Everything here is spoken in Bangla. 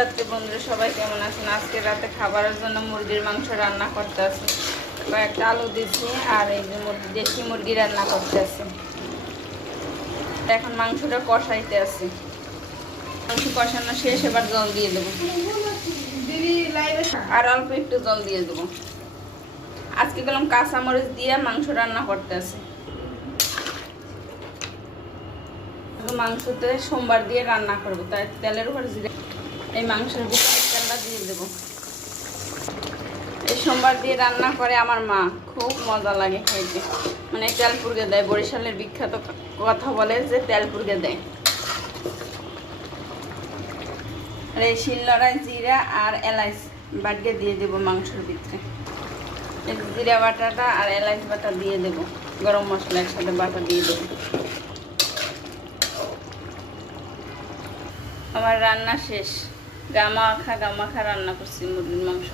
শুভরাত্রি বন্ধুরা, সবাই কেমন আছেন? আজকে রাতে খাবারের জন্য মুরগির মাংস রান্না করতে আছে। কয়েকটা আলু দিচ্ছি আর এই যে দেশি মুরগি রান্না করতে আছে। এখন মাংসটা কষাইতে আছে। মাংস কষানো শেষ, এবার জল দিয়ে দেবো আর অল্প একটু জল দিয়ে দেবো। আজকে গেলাম কাঁচামরিচ দিয়ে মাংস রান্না করতে আছে। মাংসতে সোমবার দিয়ে রান্না করবো, তাই তেলের উপর জিরে এই মাংসের ভিতরে তেলটা দিয়ে দেবো। এই সোমবার দিয়ে রান্না করে আমার মা, খুব মজা লাগে খাইতে। মানে তেল পুড়কে দেয়, বরিশালের বিখ্যাত কথা বলে যে তেল পুড়কে দেয়। আর এই শিলনোড়ায় জিরা আর এলাচ বাটিয়ে দিয়ে দেবো মাংসের ভিতরে। এই জিরা বাটাটা আর এলাচ বাটা দিয়ে দেবো, গরম মশলা একসাথে বাটা দিয়ে দেবো। আমার রান্না শেষ, গামাখা রান্না করছি মুরগির মাংস।